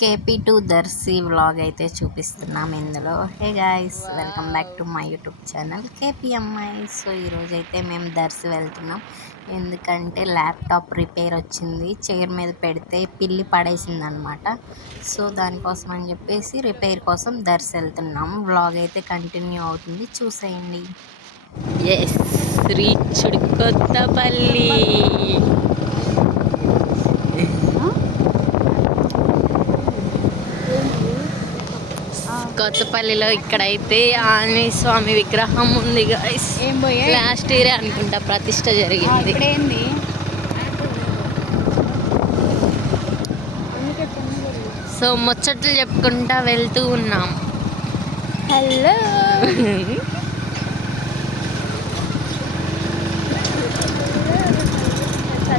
KP to Darsi vlog అయితే చూపిస్తున్నాం ఇందులో. Hey guys, welcome back to my YouTube channel KP అమ్మాయి. సో ఈరోజు అయితే మేము దర్శి వెళ్తున్నాం. ఎందుకంటే ల్యాప్టాప్ రిపేర్ వచ్చింది, చైర్ మీద పెడితే పిల్లి పడేసింది అనమాట. సో దానికోసం అని చెప్పేసి రిపేర్ కోసం దర్శి వెళ్తున్నాం. వ్లాగ్ అయితే కంటిన్యూ అవుతుంది, చూసేయండి. Yes, reached Kothapalli. కొత్తపల్లిలో ఇక్కడైతే ఆంజనేయ స్వామి విగ్రహం ఉంది గైస్. లాస్ట్ ఇయర్ అనుకుంటా ప్రతిష్ట జరిగింది. సో ముచ్చట్లు చెప్పుకుంటా వెళ్తూ ఉన్నాం. హలో.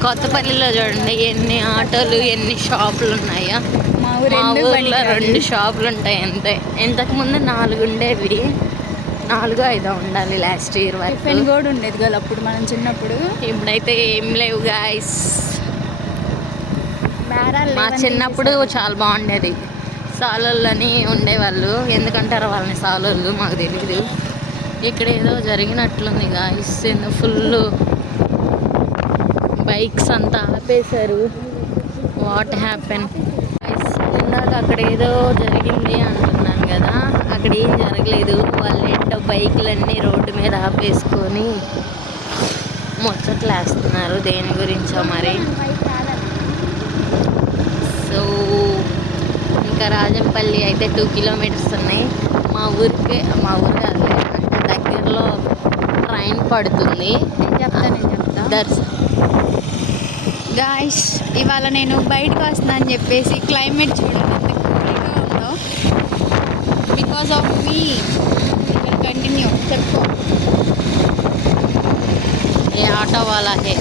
కొత్తపల్లిలో చూడండి ఎన్ని ఆటోలు, ఎన్ని షాపులు ఉన్నాయో. మా ఊర్లో 2 షాపులు ఉంటాయి అంతే. ఇంతకుముందు 4 ఉండేవి, 4-5 ఉండాలి లాస్ట్ ఇయర్ వరకు. టిఫిన్ కూడా ఉండేది కదా అప్పుడు మనం చిన్నప్పుడు. ఇప్పుడైతే ఏం లేవు గాయస్. మా చిన్నప్పుడు చాలా బాగుండేది. సాలోళ్ళు అని ఉండేవాళ్ళు. ఎందుకంటారో వాళ్ళని సాలోళ్ళు మాకు తెలీదు. ఇక్కడ ఏదో జరిగినట్లుంది గాయస్. ఫుల్ బైక్స్ అంతా ఆపేశారు. What happen? ఇందాక అక్కడ ఏదో జరిగింది అంటున్నాను కదా, అక్కడ ఏం జరగలేదు. వాళ్ళు ఏంటో బైకులన్నీ రోడ్డు మీద ఆపేసుకొని ముచ్చట్లు వేస్తున్నారు. దేని గురించో మరి. సో ఇంకా రాజంపల్లి అయితే 2 కిలోమీటర్స్ ఉన్నాయి. మా ఊరు కాదు, అంటే దగ్గరలో ట్రైన్ పడుతుంది. నేను చెప్తా గాయ్స్, ఇవాళ నేను బయటకు వస్తున్నా అని చెప్పేసి క్లైమేట్ చూడండి ఎంత కూల్గా ఉందో. బికాస్ ఆఫ్ మీ కంటిన్యూ చెప్పు. ఏ ఆటో వాలా హే.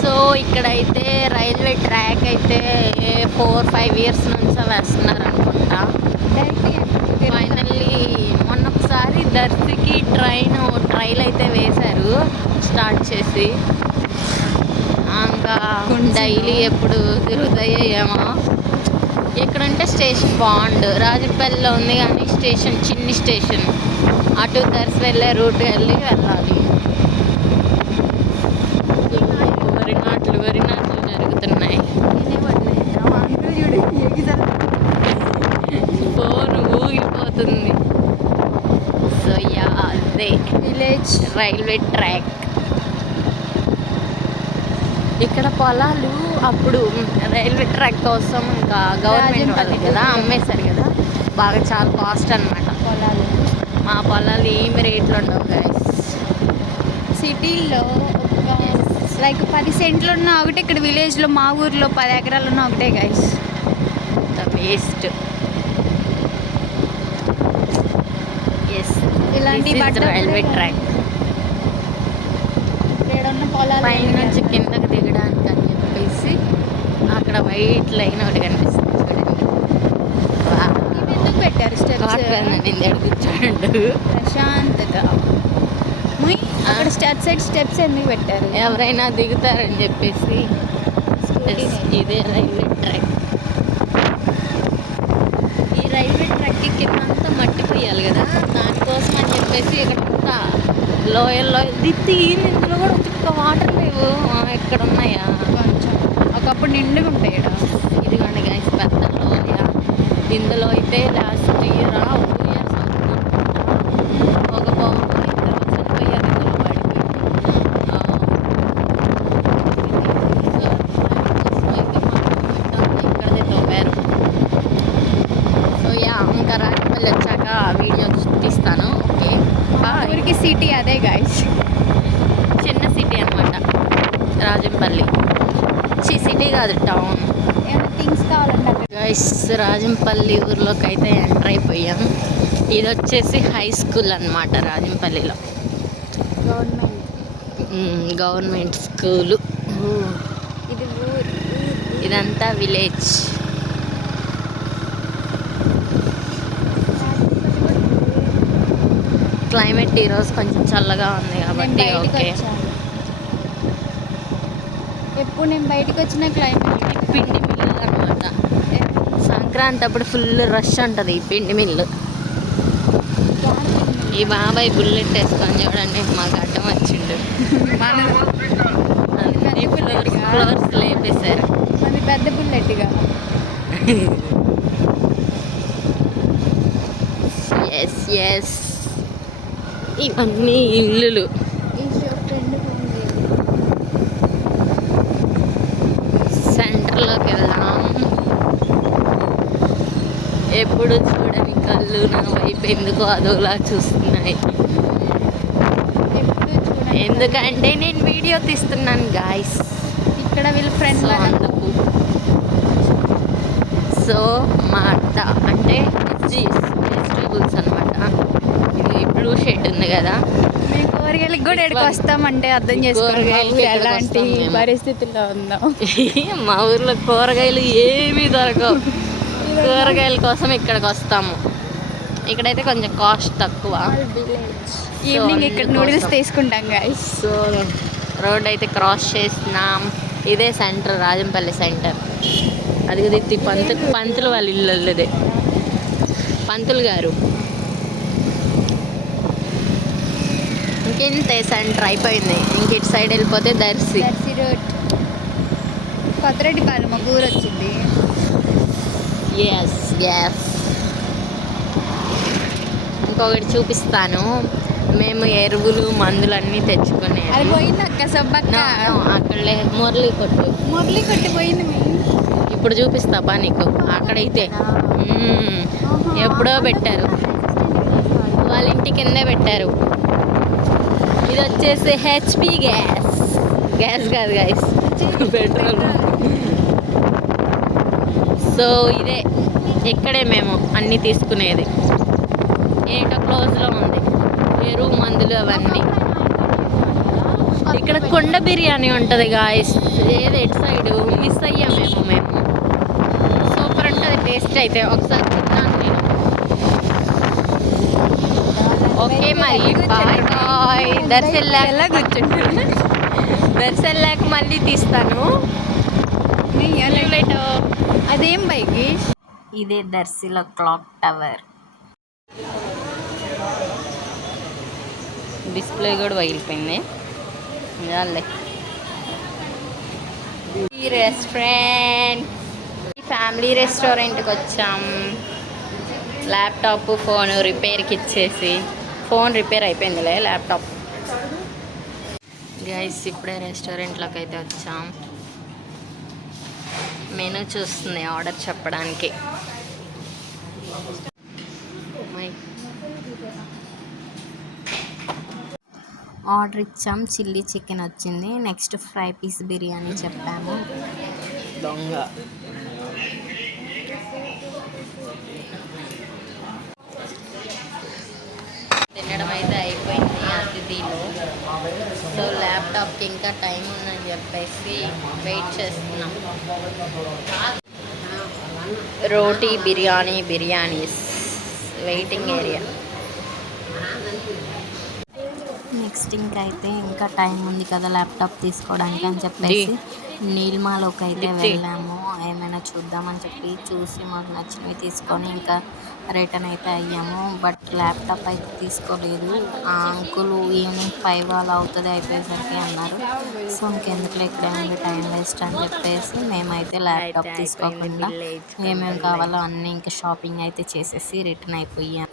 సో ఇక్కడైతే రైల్వే ట్రాక్ అయితే 4-5 ఇయర్స్ నుంచి వేస్తున్నారు అనుకుంటా. ఫైనల్లీ మొన్న ఒకసారి దర్శికి ట్రైల్ అయితే వేశారు, స్టార్ట్ చేసి. ఇంకా డైలీ ఎప్పుడు తిరుగుతాయో ఏమో. ఎక్కడంటే స్టేషన్ బాగుండు. రాజంపల్లిలో ఉంది కానీ స్టేషన్ చిన్ని స్టేషన్. అటు దర్శి వెళ్ళే రూట్ వెళ్ళాలి. వరి నాట్లు జరుగుతున్నాయి. ఫోన్ ఊగిపోతుంది. సో యా, అదే విలేజ్ రైల్వే ట్రాక్. ఇక్కడ పొలాలు అప్పుడు రైల్వే ట్రాక్ కోసం ఇంకా గవర్నమెంట్ వాళ్ళు కదా అమ్మేశారు కదా, బాగా చాలా కాస్ట్ అనమాట పొలాలు. మా పొలాలు ఏమి రేట్లు ఉండవు గైస్. సిటీల్లో లైక్ 10 సెంట్లు ఉన్న ఒకటి, ఇక్కడ విలేజ్లో మా ఊర్లో 10 ఎకరాలు ఉన్న ఒకటే గైస్. వేస్ట్. ఇలాంటి రైల్వే ట్రాక్ పై నుంచి కిందకి దిగడానికి అని చెప్పేసి అక్కడ వైట్ లైన్ ఒకటి కనిపిస్తుంది చూడండి. ఎందుకు పెట్టారు కూర్చోండు ప్రశాంతత. అక్కడ సైడ్ స్టెప్స్ ఎందుకు పెట్టారు? ఎవరైనా దిగుతారని చెప్పేసి. ఇదే రైల్వే ట్రాక్. ఈ రైల్వే ట్రాక్కి కింద అంతా మట్టిపోయాలి కదా, దానికోసం అని చెప్పేసి ఇక్కడంతా లోయల్లో దిత్తి. ఇందులో కూడా ఒక్క వాటర్ లేవు. ఇక్కడ ఉన్నాయా? కొంచెం ఒకప్పుడు నిండుగా ఉంటాయి. ఇదిగోండి గైస్, పెద్ద లోయ. ఇందులో అయితే లాస్ట్ ఇయర్ ఒక బాబు ఇద్దరు చనిపోయారు ఇందులో పడిపోయి. ఇక్కడదే తవ్వారు. సో యా, ఇంకా రాజమల్లి వచ్చాక వీడియో తీస్తాను. ఓకే, ఊరికి సిటీ అదే గైస్, చిన్న సిటీ అనమాట రాజంపల్లి. సిటీ కాదు, టౌన్. ఏమైనా థింగ్స్ కావాలంటే గైస్, రాజంపల్లి ఊర్లోకి అయితే ఎంటర్ అయిపోయాం. ఇది వచ్చేసి హై స్కూల్ అనమాట రాజంపల్లిలో, గవర్నమెంట్ స్కూలు. ఇది ఊరు. ఇదంతా విలేజ్. క్లైమేట్ ఈరోజు కొంచెం చల్లగా ఉంది కాబట్టి ఓకే. ఎప్పుడు నేను బయటకు వచ్చిన క్లైమేట్ పిండి మిల్లు అనమాట. సంక్రాంతి అప్పుడు ఫుల్ రష్ ఉంటుంది ఈ పిండి మిల్లు. ఈ బాబాయ్ బుల్లెట్ వేసుకొని చూడండి మాకు అడ్డం వచ్చిండు. అన్ని ఫ్లోర్స్ లేపేశారు. అది పెద్ద బుల్లెట్గా. ఎస్ ఎస్ ఇవన్నీ ఇల్లులు. సెంటర్లోకి వెళ్దాం. ఎప్పుడు చూడని కళ్ళు నా వైపు ఎందుకో అదోలా చూస్తున్నాయి. ఎందుకంటే నేను వీడియో తీస్తున్నాను గాయస్. ఇక్కడ వీళ్ళ ఫ్రెండ్స్ అందుకు. సో మా అత్త అంటే వెజిటేబుల్స్ అనమాట. ఇది బ్లూ షెడ్ ఉంది కదా. మేము కూరగాయలకి కూడా ఎక్కడికి వస్తామంటే అర్థం చేసుకోవాలి ఎలాంటి పరిస్థితుల్లో ఉందాం. మా ఊర్లో కూరగాయలు ఏమీ దొరకవు. కూరగాయల కోసం ఇక్కడికి వస్తాము. ఇక్కడైతే కొంచెం కాస్ట్ తక్కువ. ఈవినింగ్ ఇక్కడ నూడిల్స్ తీసుకుంటాం గాయస్. సో రోడ్ అయితే క్రాస్ చేస్తున్నాం. ఇదే సెంటర్, రాజంపల్లి సెంటర్. అది ఇది పంతులు వాళ్ళ ఇల్లు. ఇదే పంతులు గారు. ఇంకెంతే సెంటర్ అయిపోయింది. ఇంక ఇటు సైడ్ వెళ్ళిపోతే దర్శి రోడ్. కొత్తరెడ్డిపాలెం మా ఊరు వచ్చింది. Yes yes. ఇంకొకటి చూపిస్తాను. మేము ఎరువులు మందులు అన్నీ తెచ్చుకునేది. అది పోయింది అక్క సబ్బక్క. అక్కడలే మురళి కొట్టు పోయింది. ఇప్పుడు చూపిస్తాపా నీకు. అక్కడైతే ఎప్పుడో పెట్టారు, వాళ్ళ ఇంటి కిందే పెట్టారు. ఇది వచ్చేసి హెచ్పి గ్యాస్ కాదు గైస్, పెట్రోల్. సో ఇదే ఇక్కడే మేము అన్నీ తీసుకునేది. ఏంటో క్లోజ్లో ఉంది. ఎరువు మందులు అవన్నీ. ఇక్కడ కొండ బిర్యానీ ఉంటుంది గాయస్. ఏది ఎటు సైడ్ మిస్ అయ్యామేమో మేము. సూపర్ ఉంటుంది టేస్ట్ అయితే. ఒకసారి తిన్నాను నేను. ఓకే మరి బాయ్ బాయ్. దర్శెల్లాక మళ్ళీ తీస్తాను. అదేం బైకి. ఇదే దర్శిలో క్లాక్ టవర్. డిస్ప్లే కూడా పగిలిపోయింది. ఈ రెస్టారెంట్ ఫ్యామిలీ రెస్టారెంట్కి వచ్చాం. ల్యాప్టాప్ ఫోన్ రిపేర్కి ఇచ్చేసి, ఫోన్ రిపేర్ అయిపోయిందిలే, ల్యాప్టాప్. గైస్ ఇప్పుడే రెస్టారెంట్లోకి అయితే వచ్చాం. మెనూ చూస్తుంది ఆర్డర్ చెప్పడానికి. ఆర్డర్ ఇచ్చాం. చిల్లీ చికెన్ వచ్చింది. నెక్స్ట్ ఫ్రై పీస్ బిర్యానీ చెప్పాము. దొంగ తినడం అయితే అయిపోయింది అతిథిలో. సో ల్యాప్టాప్కి ఇంకా టైం ఉందని చెప్పేసి వెయిట్ చేస్తున్నాం. రోటీ బిర్యానీస్ వెయిటింగ్ ఏరియా. నెక్స్ట్ ఇంకైతే ఇంకా టైం ఉంది కదా ల్యాప్టాప్ తీసుకోవడానికి అని చెప్పేసి నీల్మాలోకి అయితే వెళ్ళాము. ఏమైనా చూద్దామని చెప్పి చూసి మాకు నచ్చినవి తీసుకొని ఇంకా రిటర్న్ అయితే అయ్యాము. బట్ ల్యాప్టాప్ అయితే తీసుకోలేదు. ఆ అంకులు ఈవినింగ్ 5 అలా అవుతుంది అయిపోయేసరికి అన్నారు. సో ఇంకెందుకులే ఇక్కడే ఉంది టైం వేస్ట్ అని చెప్పేసి మేమైతే ల్యాప్టాప్ తీసుకోకుండా ఏమేమి కావాలో అన్నీ ఇంకా షాపింగ్ అయితే చేసేసి రిటర్న్ అయిపోయాము.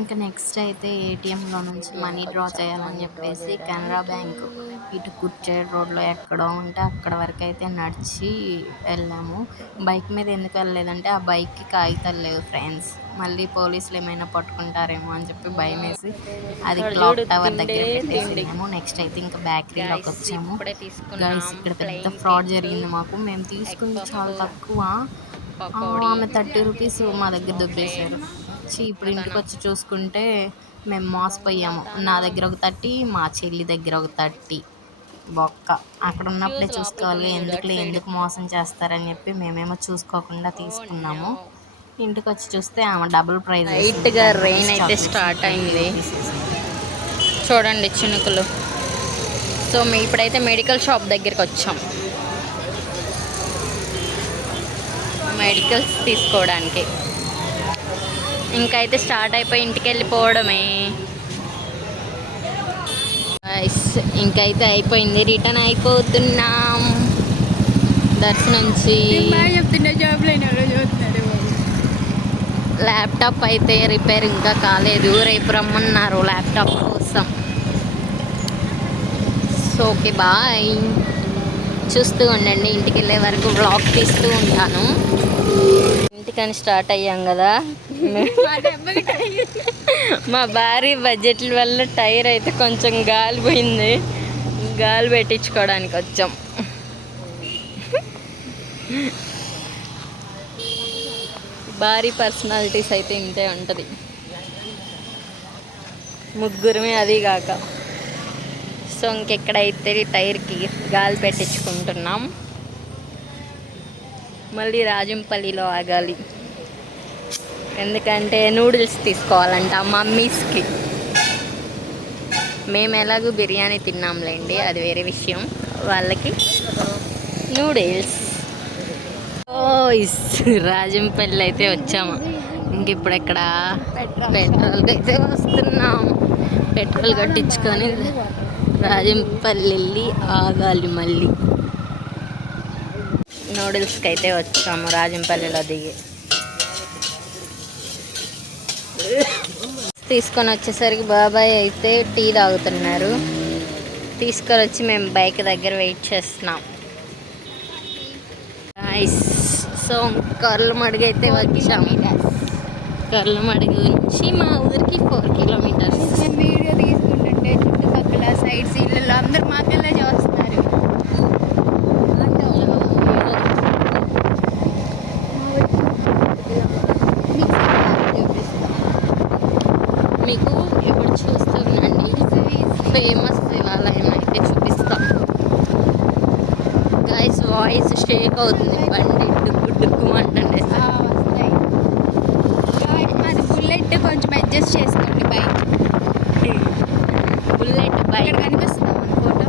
ఇంకా నెక్స్ట్ అయితే ఏటీఎంలో నుంచి మనీ డ్రా చేయాలని చెప్పేసి కెనరా బ్యాంకు ఇటు కుర్చేడ్ రోడ్లో ఎక్కడో ఉంటే అక్కడ వరకు అయితే నడిచి వెళ్ళాము. బైక్ మీద ఎందుకు వెళ్ళలేదంటే ఆ బైక్కి కాగితాలు లేవు ఫ్రెండ్స్. మళ్ళీ పోలీసులు ఏమైనా పట్టుకుంటారేమో అని చెప్పి భయం వేసి అది క్లాక్ టవర్ దగ్గర పెట్టేసాము. నెక్స్ట్ అయితే ఇంకా బేకరీలోకి వచ్చాము. గైస్ ఇక్కడ పెద్ద ఫ్రాడ్ జరిగింది మాకు. మేము తీసుకుంది చాలా తక్కువ. ఆమె 30 రూపీస్ మా దగ్గర దొబ్బేశారు. ఇప్పుడు ఇంటికి వచ్చి చూసుకుంటే మేము మోసపోయాము. నా దగ్గర ఒక 30, మా చెల్లి దగ్గర ఒక 30. బొక్క. అక్కడ ఉన్నప్పుడే చూసుకోవాలి, ఎందుకు మోసం చేస్తారని చెప్పి మేమేమో చూసుకోకుండా తీసుకున్నాము. ఇంటికి వచ్చి చూస్తే ఆమె డబుల్ ప్రైజ్. లైట్గా రెయిన్ అయితే స్టార్ట్ అయింది చూడండి చినుకులు. సో ఇప్పుడైతే మెడికల్ షాప్ దగ్గరికి వచ్చాం. మెడికల్స్ తీసుకోవడానికి. ఇంకైతే స్టార్ట్ అయిపోయి ఇంటికి వెళ్ళిపోవడమే. ఇంకైతే అయిపోయింది, రిటర్న్ అయిపోతున్నాం దర్శనం నుంచి. ల్యాప్టాప్ అయితే రిపేర్ ఇంకా కాలేదు, రేపు రమ్మన్నారు ల్యాప్టాప్ కోసం. సో ఓకే బాయ్, చూస్తూ ఉండండి. ఇంటికి వెళ్ళే వరకు వ్లాగ్ తీస్తూ ఉంటాను. ఇంటికని స్టార్ట్ అయ్యాం కదా, మా భారీ బడ్జెట్ల వల్ల టైర్ అయితే కొంచెం గాలిపోయింది, గాలి పెట్టించుకోవడానికి వచ్చాం. భారీ పర్సనాలిటీస్ అయితే ఇంతే ఉంటుంది, ముగ్గురమే అది కాక. సో ఇంకెక్కడైతే టైర్కి గాలి పెట్టించుకుంటున్నాం. మళ్ళీ రాజంపల్లిలో ఆగాలి, ఎందుకంటే నూడిల్స్ తీసుకోవాలంట మమ్మీస్కి. మేము ఎలాగూ బిర్యానీ తిన్నాంలేండి, అది వేరే విషయం. వాళ్ళకి నూడిల్స్. రాజంపల్లి అయితే వచ్చాము. ఇంక ఇప్పుడు ఇక్కడ పెట్రోల్కి అయితే వస్తున్నాం. పెట్రోల్ కట్టించుకొని రాజంపల్లి వెళ్ళి ఆగాలి. మళ్ళీ నూడిల్స్కి అయితే వచ్చాము రాజంపల్లిలో దిగి. తీసుకొని వచ్చేసరికి బాబాయ్ అయితే టీ తాగుతున్నారు. తీసుకొని వచ్చి మేము బైక్ దగ్గర వెయిట్ చేస్తున్నాం. సో కర్లమడుగు అయితే వచ్చాము. కర్లమడుగు నుంచి మా ఊరికి 4 కిలోమీటర్స్. వీడియో తీసుకుంటుంటే చుట్టుపక్కల సైడ్స్ ఇళ్ళలో అందరు మాకెళ్ళే చూస్తున్నారు. మీకు ఇప్పుడు చూస్తుందండి ఫేమస్ శివాలయం అయితే చూపిస్తాం. గైస్ వాయిస్ షేక్ అవుతుంది, బండి డుక్కు డుక్కు అంటండి. మాది బుల్లెట్, కొంచెం అడ్జస్ట్ చేసుకోండి. బైక్ బుల్లెట్ బైక్ కనిపిస్తుందా మన ఫోటో?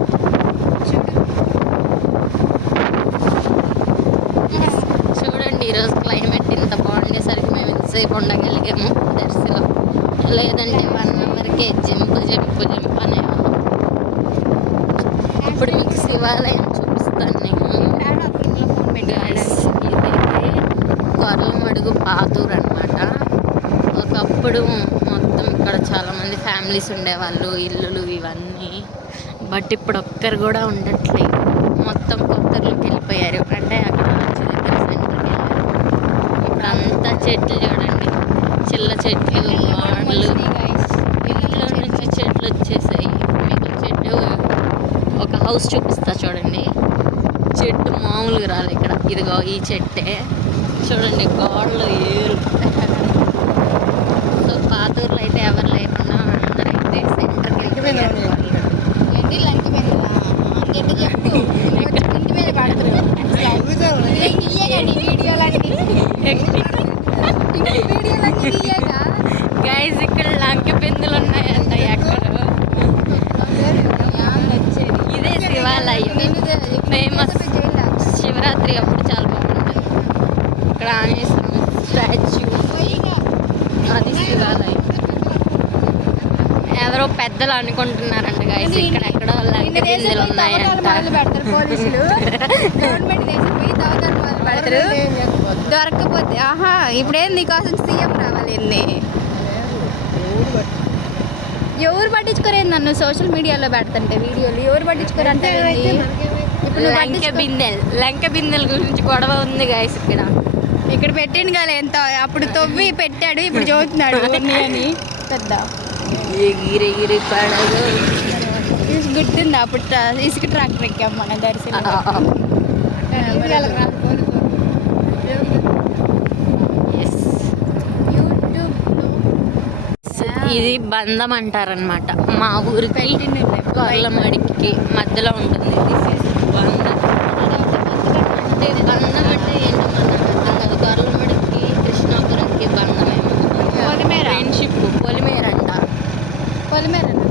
చూడండి, ఈరోజు క్లైమేట్ ఇంత బాగుండేసరికి మేము ఎంతసేపు ఉండగలిగాము దర్శలో. లేదంటే 1 అవర్కే జంపు అనేవాళ్ళం. ఇప్పుడు మీకు శివాలయం చూపిస్తాను నేను. ఇదైతే కొర్లమడుగు పాతూరు అనమాట. ఒకప్పుడు మొత్తం ఇక్కడ చాలామంది ఫ్యామిలీస్ ఉండేవాళ్ళు, ఇల్లులు ఇవన్నీ. బట్ ఇప్పుడు ఒక్కరు కూడా ఉండట్లేదు, మొత్తం కొత్తలోకి వెళ్ళిపోయారు. అంటే అక్కడ నుంచి దగ్గర సెంటర్కి వెళ్ళారు. ఇప్పుడు అంతా చెట్లు చూడండి, చిల్ల చెట్లు, వాడలు, ఇంట్లో నుంచి చెట్లు వచ్చేసాయి. మీకు చెట్టు ఒక హౌస్ చూపిస్తా చూడండి. చెట్టు మామూలుగా రాదు ఇక్కడ. ఇదిగో ఈ చెట్టే చూడండి, గోడలు ఏరు. సో పాతూరులో అయితే ఎవరు లేకుండా అందరైతే సెంటర్కి వెళ్ళిపోయారు. గైస్ ఇక్కడ లంకె బిందులు ఉన్నాయంట ఎక్కడ. ఇదే శివాలయం, ఫేమస్. శివరాత్రి అప్పుడు చాలా బాగుంటుంది. ఇక్కడ ఆంజనేయ స్వామి స్టాచ్యూ, అది శివాలయం. ఎవరో పెద్దలు అనుకుంటున్నారంట గైస్, ఇక్కడ ఎక్కడో లంకె బిందులు ఉన్నాయంట. దొరకపోతే ఇప్పుడేం నీకోసం సీఎం రావాలింది. ఎవరు పట్టించుకోరేది నన్ను సోషల్ మీడియాలో పెడుతుంటే వీడియోలు, ఎవరు పట్టించుకోరంటే. ఇప్పుడు లంకె బిందెల గురించి గొడవ ఉంది గైస్. ఇక్కడ పెట్టిండు కదా ఎంత, అప్పుడు తవ్వి పెట్టాడు, ఇప్పుడు చదువుతున్నాడు అని పెద్ద ఎగిరెగిరి పడగ. గుర్తుందా అప్పుడు ఇసుక ట్రాక్టర్ ఎక్కాం మన దర్శనం. ఇది బంధం అంటారనమాట. మా ఊరికి కొర్లమడికి మధ్యలో ఉంటుంది. దిస్ ఈజ్ బంధం. అంటే బంధం అంటే ఏంటో మనకు అర్థం కాదు. కొర్లమడికి కృష్ణాపురంకి బంధమేమో. ఫ్రెండ్షిప్. పొలిమేర అంట. పొలిమేరనా?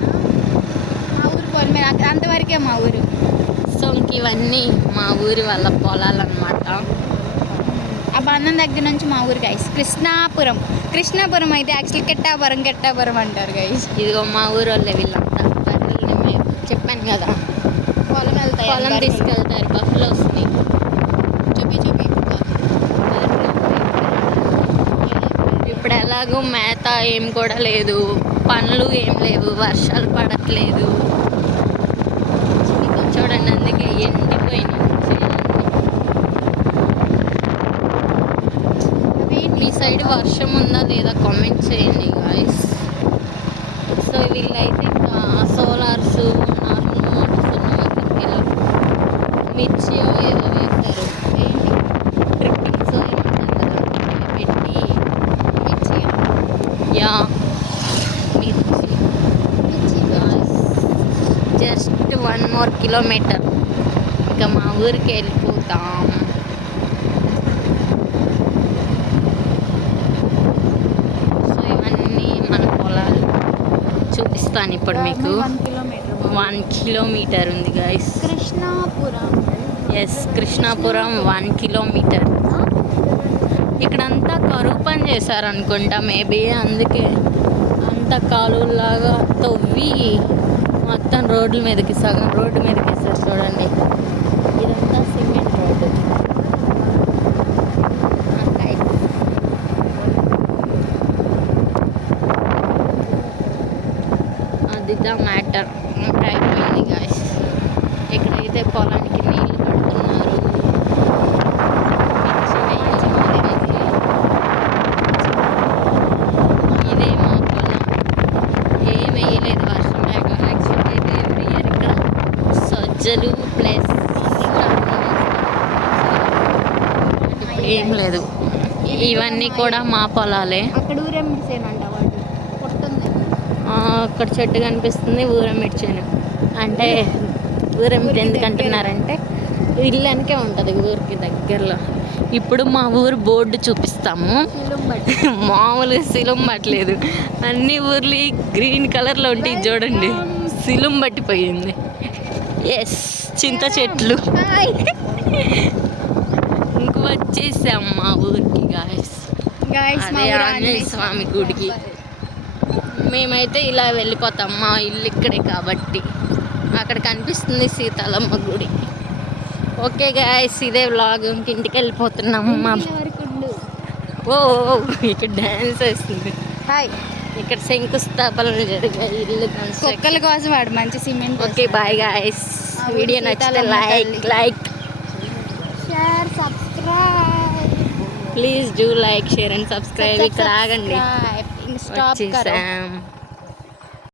మా ఊరు పొలిమేర, అంతవరకే మా ఊరు. సో ఇవన్నీ మా ఊరి వాళ్ళ పొలాలన్నమాట. ఆ బంధం దగ్గర నుంచి మా ఊరు గైస్ కృష్ణాపురం అయితే యాక్చువల్లీ కెట్టాపురం అంటారు గైస్. ఇదిగో మా ఊరు వాళ్ళే వీళ్ళంతా బర్రెల్ని మేము చెప్పాను కదా, పొలం వెళ్తాయి, పొలం తీసుకెళ్తారు బఫ్లోస్ని. చూపి ఇప్పుడు ఎలాగో మేత ఏం కూడా లేదు, పనులు ఏం లేవు, వర్షాలు పడట్లేదు చూడండి, అందుకే ఎండిపోయినాయి చేయాలి. మీ సైడ్ వర్షం ఉందా లేదా కామెంట్ చేయండి గాయస్. సో వీళ్ళైతే ఇంకా సోలార్స్ నార్మల్ మోటార్స్ ఉన్న మిర్చి ఏదో వేస్తారు, డ్రిప్పింగ్ సో పెట్టి మిర్చి యా మిర్చి జస్ట్ 1 more కిలోమీటర్ ఇంకా మా ఊరికి వెళ్ళిపోతాం. సో ఇవన్నీ మన పొలాలు చూపిస్తాను ఇప్పుడు మీకు. 1 కిలోమీటర్ ఉంది గైస్. Yes, Krishnapuram 1 kilometre. ఇక్కడంతా కరువు పని చేశారనుకుంటా మేబీ, అందుకే అంత కాలువలాగా తవ్వి మొత్తం రోడ్ల మీదకి సగం రోడ్డు మీదకి వేసారు చూడండి. ఇదంతా సిమెంట్ రోడ్డు. అది ద మ్యాటర్. అయిపోయింది గాయస్. ఇక్కడైతే పొలానికి నీళ్ళు పడుతున్నారు. ఇదే మా పొలం. ఏం వేయలేదు, వర్షం లేక. యాక్చువల్గా అయితే ఎవ్రీ ఇయర్ ఇక్కడ సజ్జలు ప్లస్ ఏం లేదు. ఇవన్నీ కూడా మా పొలాలే. అక్కడ ఊరేమిడిసేనంట వాడు కొడుతుంది. అక్కడ చెట్టు కనిపిస్తుంది, ఊరమిడ్చాను. అంటే ఊరమిడి ఎందుకు అంటున్నారంటే ఇల్లనికే ఉంటుంది ఊరికి దగ్గరలో. ఇప్పుడు మా ఊరు బోర్డు చూపిస్తాము. మామూలుగా సిలుం పట్టలేదు, అన్ని ఊర్లు గ్రీన్ కలర్లో ఉంటాయి చూడండి. సిలుం పట్టిపోయింది. ఎస్, చింత చెట్లు. ఇంక వచ్చేసాం మా ఊరికి గాయస్. అదే ఆంజనేయ స్వామి గుడికి. మేమైతే ఇలా వెళ్ళిపోతాం, మా ఇల్లు ఇక్కడే కాబట్టి. అక్కడ కనిపిస్తుంది సీతాలమ్మ గుడి. ఓకే గాయస్, ఇదే వ్లాగ్. ఇంటికి వెళ్ళిపోతున్నాము. మా ఓ ఇక్కడ డ్యాన్స్ వేస్తుంది. హాయ్, ఇక్కడ శంకుస్థాపనలు జరిగాయి, ఇల్లు కుక్కల కోసం వాడు మంచి cement. Okay bye guys. Video నచ్చితే like share subscribe. Please do like share and subscribe. ఇక్కడ ఆగండి, స్టాప్ వచ్చేసాం.